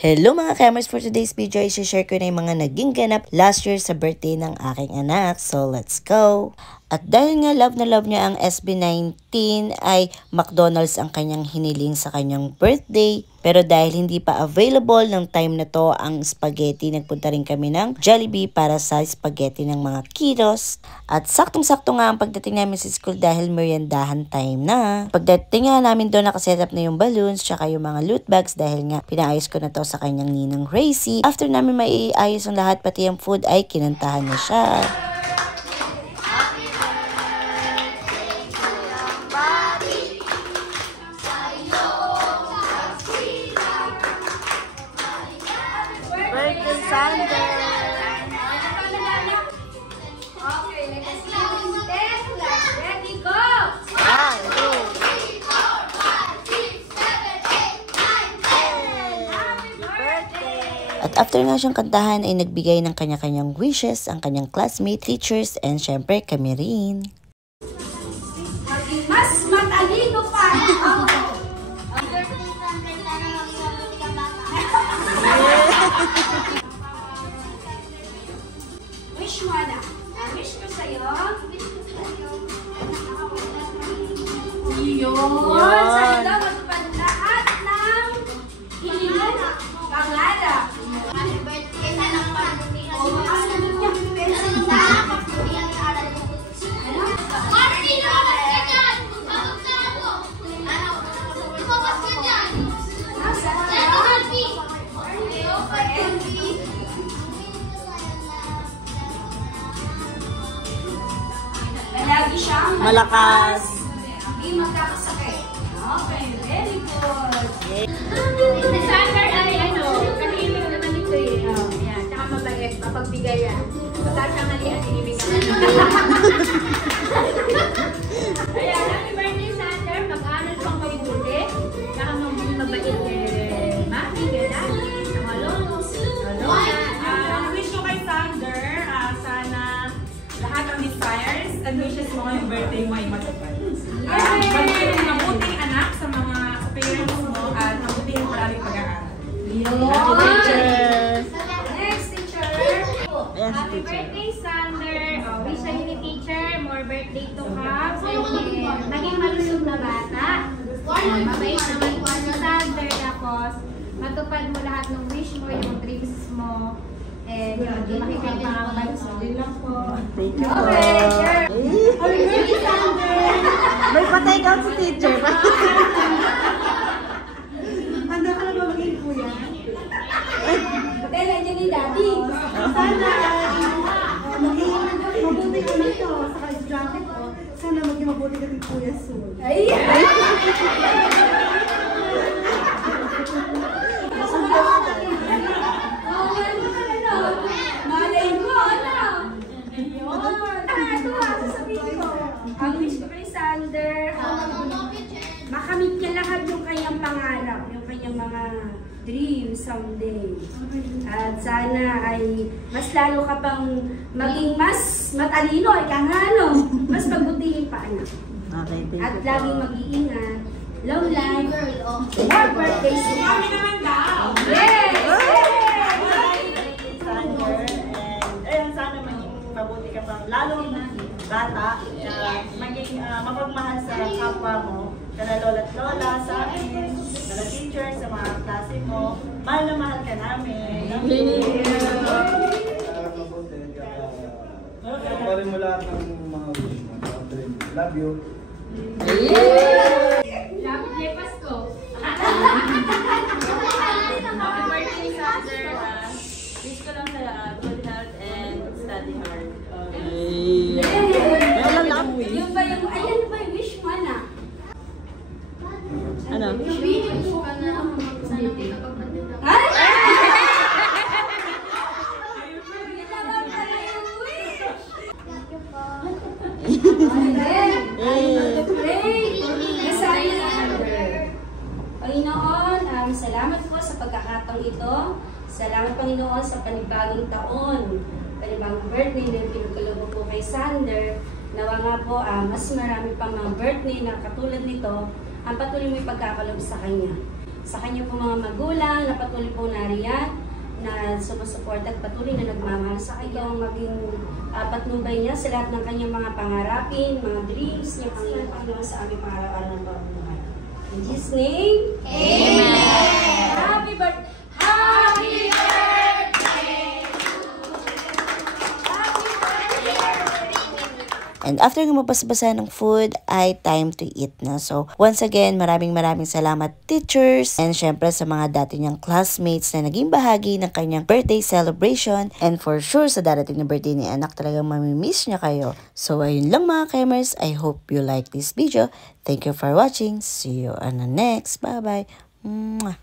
Hello mga Kemers! For today's video, i-share ko na yung mga naging ganap last year sa birthday ng aking anak. So, let's go! At dahil nga love na love niya ang SB19, ay McDonald's ang kanyang hiniling sa kanyang birthday. Pero dahil hindi pa available ng time na to ang spaghetti, nagpunta rin kami ng Jollibee para sa spaghetti ng mga kiddos. At saktong-sakto nga ang pagdating namin sa school dahil meriendahan time na. Pagdating nga namin doon, nakasetup na yung balloons tsaka yung mga loot bags dahil nga pinaayos ko na to sa kanyang ninang Racy. After namin maiayos ang lahat, pati ang food, ay kinantahan na siya. At after nga siyang kantahan ay nagbigay ng kanya-kanyang wishes ang kanyang classmate, teachers, and syempre kami rin. Mas matalino pa ako. Wish mo na. Wish ko sa'yo. Yun. Sa'yo daw matupad lahat ng iyong pangarap. Lagi siyang Malakas. Hindi magkakasakit. Okay, very good. Sander ay kanino naman ito eh. Yan, tsaka mabait, mapagbigay yan. Basta siyang halian, inibigay. Kaya, happy birthday, Sander. Mag-aral pang mabuti. Tsaka mabait mami, daddy, mga lolos. Ang wish ko kay Sander, sana lahat ng desires and wishes mo ngayong birthday mo ay matupad. Magiging mabuting anak sa mga parents mo at mabuting maraming pag-aaral. Next, teacher. Happy birthday, Sander. Wish sa'yo ni teacher, more birthday to have. Maging malusog na bata. Mabait naman po si Sander. Tapos, matupad mo lahat ng wish mo, yung dreams mo. And makikita ang banso. Yun lang po. Thank you po. Okay, sure. Happy birthday, Sander. May patay ka si teacher. Handa ka na ba maging kuya? Patay na dyan ni daddy. Sana maging mabuti ka nito sa ka-estudyante ko. Sana maging mabuti ka din kuya soon. Ay! Malay mo, ano? Tuwa, sasabihin ko. Ang wish ko kay Sander, makamit niya lahat yung kanyang pangarap, yung kanyang mga dreams someday. At sana ay mas lalo ka pang maging mas matalino, mas pagbutihin pa anak. Okay, thank At you po. laging mag-iingat. Long life. More birthdays to Kami naman daw! Yes! Sander, and ayun, sana maging mabuti ka pang lalong bata, maging mapagmahal sa kapwa mo, kala lola at lola, sa amin, kala teacher, sa mga klase mo, mahal na mahal ka namin. Parin mo lahat ng mga wish mo. Love you. Lapit na Pasko. Happy birthday, Sander. Wish ko lang sa good health and study hard. Yung ba yung, ayan ba yung wish mo, anak? Ano? Ay! Ginawa pala yung wish! Panginoon, salamat po sa pagkakataong ito. Salamat, Panginoon, sa panibagong taon. Panibagong birthday na pinagkaloob po kay Sander. Nawa nga po, mas marami pang mga birthday na katulad nito ang patuloy mo ipagkakalob sa Kanya. Sa kanya po mga magulang na patuloy po nariyan, na sumusuporta at patuloy na nagmamahal sa kanya, maging patnubay niya sa lahat ng kanyang mga pangarapin, mga dreams niya, Panginoon, sa aming mga araw-araw ng pamumuhay. In Jesus' name, Amen! Happy birthday! Happy birthday! And after nga mabasa-basa ng food, ay time to eat na. So, once again, maraming salamat teachers and syempre sa mga dati niyang classmates na naging bahagi ng kanyang birthday celebration. And for sure, sa darating na birthday ni anak, talagang mamimiss niya kayo. So, ayun lang mga Kemers. I hope you like this video. Thank you for watching. See you on the next. Bye-bye. Mwah.